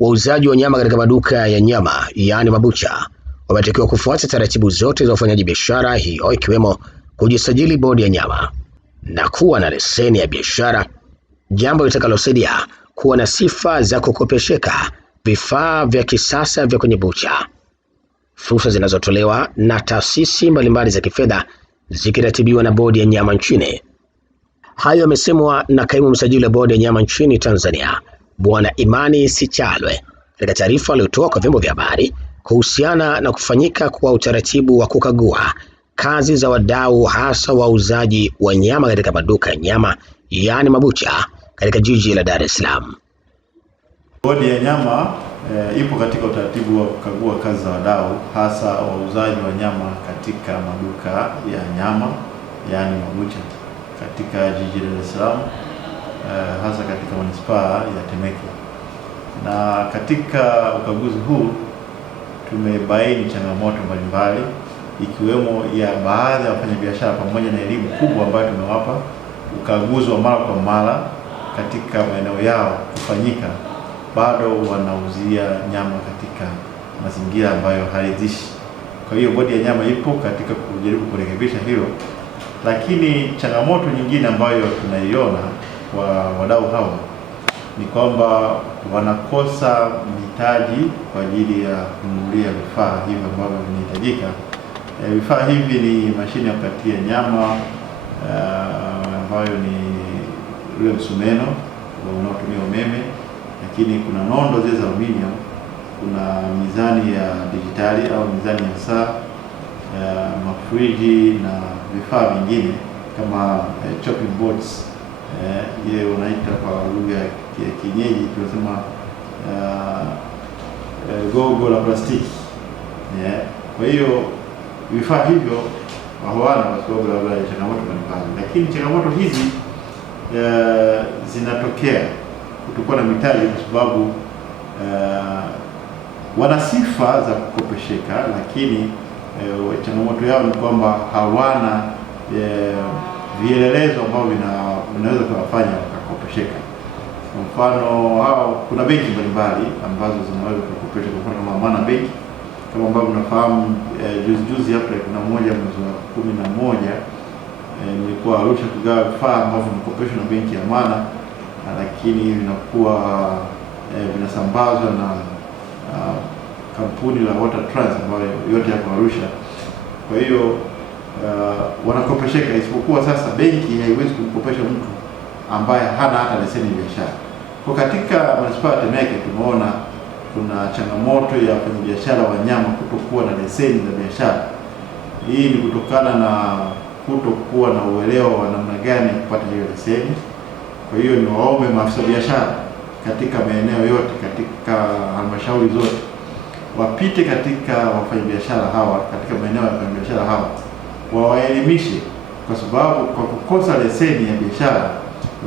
Wauzaji wa nyama katika maduka ya nyama yaani mabucha wametakiwa kufuata taratibu zote za ufanyaji biashara hiyo, ikiwemo kujisajili bodi ya nyama na kuwa na leseni ya biashara, jambo litakalosaidia kuwa na sifa za kukopesheka vifaa vya kisasa vya kwenye bucha. Fursa zinazotolewa na taasisi mbalimbali za kifedha zikiratibiwa na bodi ya nyama nchini. Hayo yamesemwa na kaimu msajili wa bodi ya nyama nchini Tanzania, Bwana Imani Sichalwe, katika taarifa aliyotoa kwa vyombo vya habari kuhusiana na kufanyika kwa utaratibu wa kukagua kazi za wadau, hasa wauzaji wa nyama katika maduka ya nyama yaani mabucha katika jiji la Dar es Salaam. Bodi ya nyama ipo katika utaratibu wa kukagua kazi za wadau, hasa wauzaji wa nyama katika maduka ya nyama yaani mabucha katika jiji la Dar es Salaam, hasa katika manispaa ya Temeke. Na katika ukaguzi huu tumebaini changamoto mbalimbali, ikiwemo ya baadhi ya wafanyabiashara, pamoja na elimu kubwa ambayo tumewapa, ukaguzi wa mara kwa mara katika maeneo yao kufanyika, bado wanauzia nyama katika mazingira ambayo haridhishi. Kwa hiyo bodi ya nyama ipo katika kujaribu kurekebisha hilo, lakini changamoto nyingine ambayo tunaiona kwa wadau hao ni kwamba wanakosa mitaji kwa ajili ya kununulia vifaa hivi ambavyo vinahitajika. Vifaa hivi ni mashine ya kukatia nyama ambayo ni ule msumeno unaotumia umeme, lakini kuna nondo zile za aluminium, kuna mizani ya dijitali au mizani ya saa, mafriji na vifaa vingine kama chopping boards, ile unaita kwa lugha ya kienyeji tunasema gogo la plastiki. Kwa hiyo vifaa hivyo hawana kwa sababu ya changamoto mbalimbali, lakini changamoto hizi zinatokea kutokuwa na mitaji, kwa sababu wana sifa za kukopesheka, lakini changamoto yao ni kwamba hawana vielelezo ambavyo vinaweza kuwafanya wakakopesheka. Kwa mfano, kuna benki mbalimbali ambazo zinaweza kukopesha, kwa mfano kama Amana Bank, kama ambavyo mnafahamu. Juzi hapa kuna moja mwezi wa 11 nilikuwa Arusha kugawa vifaa ambavyo vinakopeshwa na benki ya Amana, lakini vinakuwa vinasambazwa na kampuni la Water Trans ambayo yote hapo Arusha. Kwa hiyo wanakopesheka, isipokuwa sasa benki haiwezi kumkopesha mtu ambaye hana hata leseni ya biashara. Kwa katika manispaa ya Temeke tumeona kuna changamoto ya wafanyabiashara wa nyama kutokuwa na leseni za biashara. Hii ni kutokana na kutokuwa na uelewa wa namna gani ya kupata hiyo leseni. Kwa hiyo ni waombe maafisa biashara katika maeneo yote, katika halmashauri zote, wapite katika wafanyabiashara hawa, katika maeneo ya wafanyabiashara hawa, wawaelimishe, kwa sababu kwa kukosa leseni ya biashara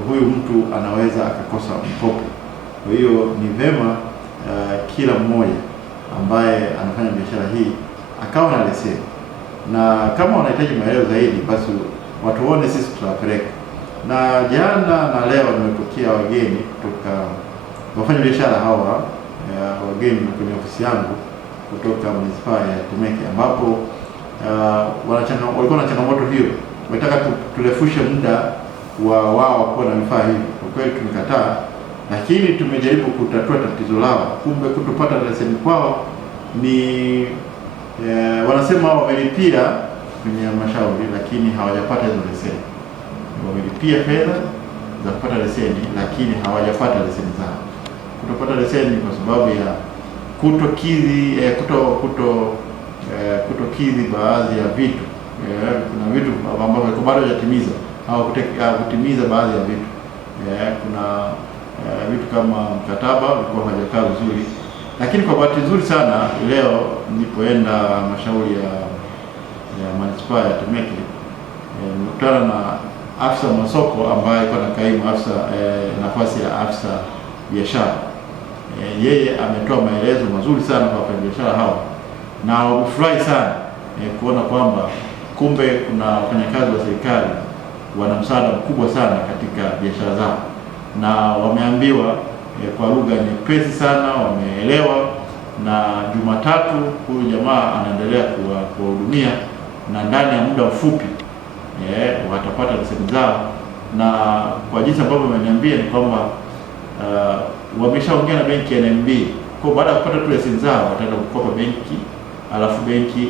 huyu mtu anaweza akakosa mkopo. Kwa hiyo ni vema kila mmoja ambaye anafanya biashara hii akawa na leseni, na kama wanahitaji maelezo zaidi, basi watuone, sisi tutawapeleka. Na jana na leo nimepokea wageni kutoka wafanya biashara hawa, wageni kwenye ofisi yangu kutoka manispaa ya Temeke, ambapo walikuwa na changamoto hiyo, wanataka tulefushe muda wa wao kuwa na vifaa hivi. Kwa kweli tumekataa, lakini tumejaribu kutatua tatizo lao. Kumbe kutopata leseni kwao ni wanasema wamelipia kwenye halmashauri, lakini hawajapata hizo leseni. Wamelipia fedha za kupata leseni, lakini hawajapata leseni zao. Kutopata leseni kwa sababu ya kutokidhi baadhi ya vitu. Kuna vitu ambavyo bado hajatimiza au kutimiza baadhi ya vitu. Kuna vitu kama mkataba ulikuwa hajakaa vizuri, lakini kwa bahati nzuri sana leo nilipoenda halmashauri ya manispaa ya Temeke, nimekutana na afisa masoko ambaye alikuwa na kaimu afisa nafasi ya afisa biashara. Yeye ametoa maelezo mazuri sana kwa wafanyabiashara hawa, na wamefurahi sana kuona kwamba kumbe kuna wafanyakazi wa serikali wana msaada mkubwa sana katika biashara zao, na wameambiwa kwa lugha nyepesi sana, wameelewa. Na Jumatatu huyu jamaa anaendelea kuwahudumia, na ndani ya muda mfupi watapata leseni zao. Na kwa jinsi ambavyo wameniambia ni kwamba wameshaongea na benki ya NMB. Kwa baada ya kupata tu leseni zao wataenda kukopa benki, alafu benki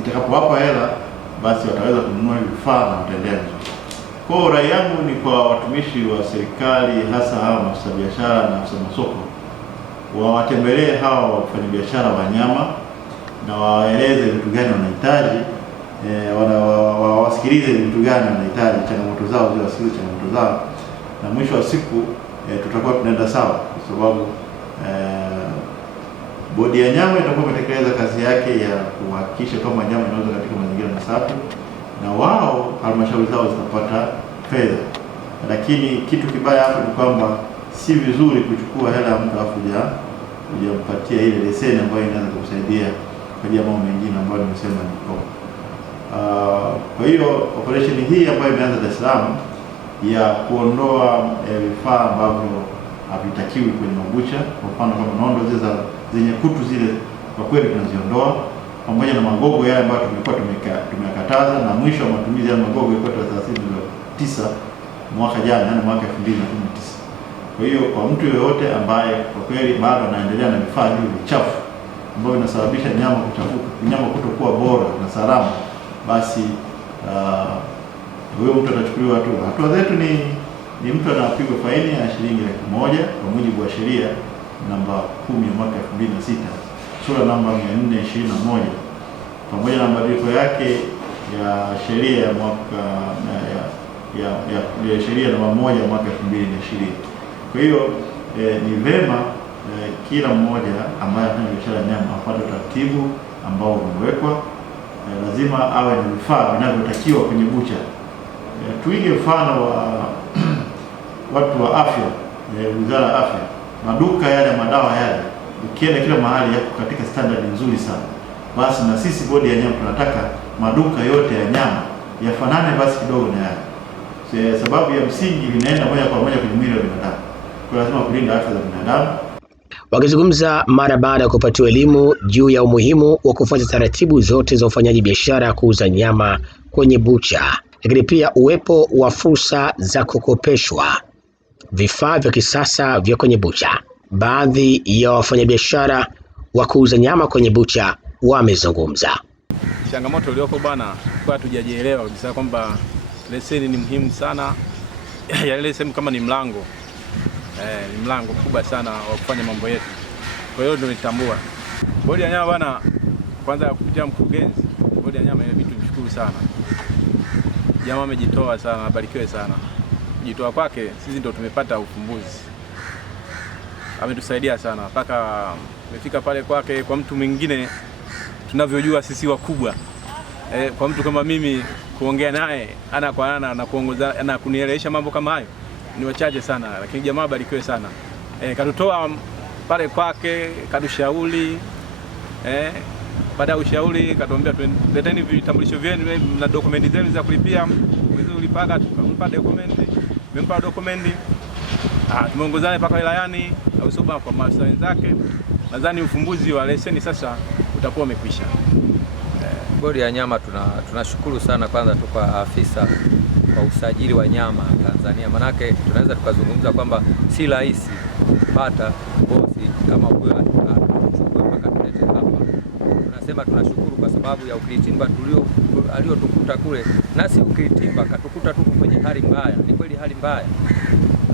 itakapowapa hela basi wataweza kununua vifaa na wataendelea. Kwa rai yangu ni kwa watumishi wa serikali, hasa hawa maafisa biashara na afisa masoko, wawatembelee hawa wafanyabiashara wa nyama na waeleze vitu gani wanahitaji, wasikilize vitu gani wanahitaji, changamoto zao zile, wasikilize changamoto zao, na mwisho wa siku tutakuwa tunaenda sawa, kwa sababu bodi ya nyama itakuwa imetekeleza kazi yake ya kuhakikisha kama nyama inauzwa katika mazingira masafi, na wao halmashauri zao zitapata fedha. Lakini kitu kibaya hapo ni kwamba si vizuri kuchukua hela ya mtu afu hujampatia ile leseni ambayo inaweza kumsaidia kwa mambo mengine ambayo nimesema ni mkopo. Kwa hiyo operation hii ambayo imeanza Dar es Salaam ya kuondoa vifaa ambavyo havitakiwi kwenye mabucha, kwa mfano kama nondo zile zenye kutu zile, kwa kweli tunaziondoa, pamoja na magogo yale ambayo tumekuwa tumekataza, na mwisho wa matumizi ya magogo ilikuwa 39 mwaka jana, yani mwaka 2019. Kwa hiyo kwa mtu yoyote ambaye kwa kweli bado anaendelea na vifaa hivi vichafu ambavyo inasababisha nyama kuchafuka, nyama kutokuwa bora na salama, basi huyo mtu atachukuliwa hatua. Hatua zetu ni mtu anapigwa faini ya shilingi 100,000 kwa mujibu wa sheria namba 10 ya mwaka 2006, sura namba 421, pamoja na mabadiliko yake ya sheria ya mwaka ya sheria namba 1 ya mwaka 2020. Kwa hiyo ni vema kila mmoja ambaye anafanya biashara ya nyama afuate utaratibu ambao umewekwa. Lazima awe na vifaa vinavyotakiwa kwenye bucha. Tuige mfano wa watu wa afya, wizara ya afya, maduka yale, madawa yale, ukienda kila mahali yako katika standard nzuri sana. Basi na sisi bodi ya nyama tunataka maduka yote ya nyama yafanane basi kidogo na yale, sababu ya msingi vinaenda moja kwa moja kwenye mwili wa binadamu. Kwa lazima kulinda afya za binadamu. Wakizungumza mara baada ya kupatiwa elimu juu ya umuhimu wa kufuata taratibu zote za ufanyaji biashara kuuza nyama kwenye bucha, lakini pia uwepo wa fursa za kukopeshwa vifaa vya kisasa vya kwenye bucha, baadhi ya wafanyabiashara wa kuuza nyama kwenye bucha wamezungumza. Changamoto iliyoko bwana, kwa hatujajielewa kabisa kwamba leseni ni muhimu sana. Ya leseni kama ni mlango ni mlango kubwa sana wa kufanya mambo yetu. Kwa hiyo ndio nitambua bodi ya nyama bwana, kwanza kupitia mkurugenzi bodi ya nyama, vitu mshukuru sana. Jamaa amejitoa sana, abarikiwe sana. Kujitoa kwake sisi ndio tumepata ufumbuzi. Ametusaidia sana mpaka tumefika pale kwake. Kwa mtu mwingine tunavyojua sisi wakubwa, kwa mtu kama mimi kuongea naye ana kwa ana na kuongoza na kunielewesha mambo kama hayo ni wachache sana, lakini jamaa abarikiwe sana. Katutoa pale kwake, katushauri, baada ya ushauri katuambia leteni vitambulisho vyenu na dokumenti zenu za kulipia. Vizuri paka tukampa dokumenti, tumempa dokumenti. Tumeongozana mpaka wilayani au soba kwa maafisa wenzake. Nadhani ufumbuzi wa leseni sasa utakuwa umekwisha. Bodi ya nyama tunashukuru sana kwanza tu kwa afisa wa usajili wa nyama Tanzania, manake tunaweza tukazungumza kwamba si rahisi kupata bosi kama huyo atuchukue mpaka tulete hapa. Tunasema tunashukuru kwa sababu ya ukiritimba aliotukuta kule, nasi ukiritimba katukuta tuko kwenye hali mbaya. Ni kweli hali mbaya.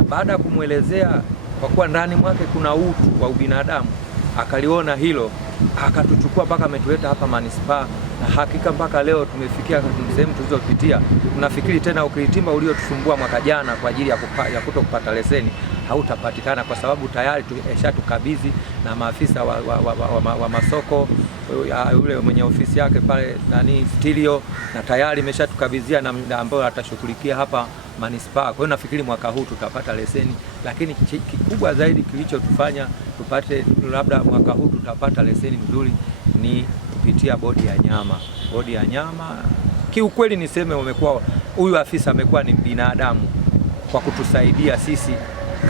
Baada ya kumwelezea kwa kuwa ndani mwake kuna utu wa ubinadamu, akaliona hilo, akatuchukua mpaka ametuleta hapa manispaa, na hakika mpaka leo tumefikia sehemu tulizopitia. Tunafikiri tena ukiritimba uliotusumbua mwaka jana kwa ajili ya kutokupata leseni hautapatikana, kwa sababu tayari tumeshatukabidhi na maafisa wa masoko, yule mwenye ofisi yake pale Stilio, na tayari imeshatukabidhia na ambayo atashughulikia hapa manispaa. Kwa hiyo nafikiri mwaka huu tutapata leseni, lakini kikubwa zaidi kilichotufanya tupate labda mwaka huu tutapata leseni nzuri ni kupitia bodi ya nyama. Bodi ya nyama kiukweli niseme huyu afisa amekuwa ni binadamu kwa kutusaidia sisi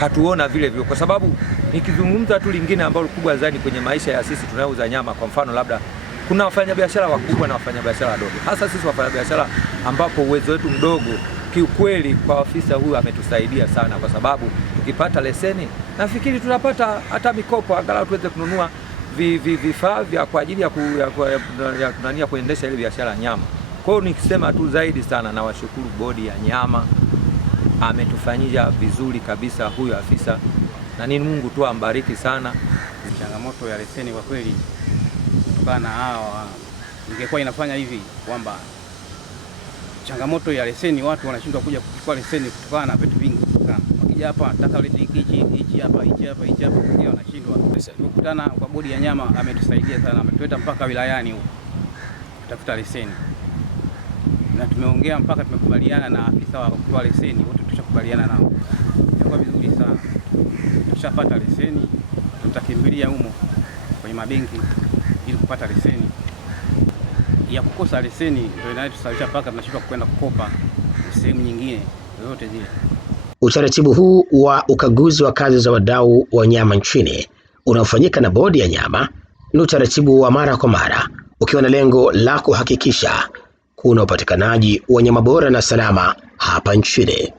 katuona vile vile, kwa sababu nikizungumza tu lingine ambalo kubwa zaidi kwenye maisha ya sisi tunayouza nyama, kwa mfano labda kuna wafanyabiashara wakubwa na wafanyabiashara wadogo, hasa sisi wafanyabiashara ambapo uwezo wetu mdogo. Kiukweli kwa afisa huyu ametusaidia sana, kwa sababu tukipata leseni nafikiri tunapata hata mikopo angalau tuweze kununua vifaa vya kwa ajili ya kuendesha ile biashara ya nyama. Kwa hiyo nikisema tu zaidi sana na washukuru bodi ya nyama, ametufanyia vizuri kabisa huyu afisa, na ni Mungu tu ambariki sana. Changamoto ya leseni kwa kweli, kutokana na hawa ingekuwa inafanya hivi kwamba changamoto ya leseni, watu wanashindwa kuja kuchukua leseni kutokana na vitu vingi sana. Wakija hapa nataka ulete hichi hapa, wengine wanashindwa. Tukutana kwa bodi ya nyama, ametusaidia sana, ametuleta mpaka wilayani huko kutafuta leseni, na tumeongea mpaka tumekubaliana na afisa wa kutoa leseni, wote tushakubaliana nao. Kwa vizuri sana, tushapata leseni, tutakimbilia humo kwenye mabenki ili kupata leseni. Ya kukosa leseni ndio inayotusababisha mpaka tunashindwa kwenda kukopa sehemu nyingine zote zile. Utaratibu huu wa ukaguzi wa kazi za wadau wa nyama nchini unaofanyika na bodi ya nyama ni utaratibu wa mara kwa mara, ukiwa na lengo la kuhakikisha kuna upatikanaji wa nyama bora na salama hapa nchini.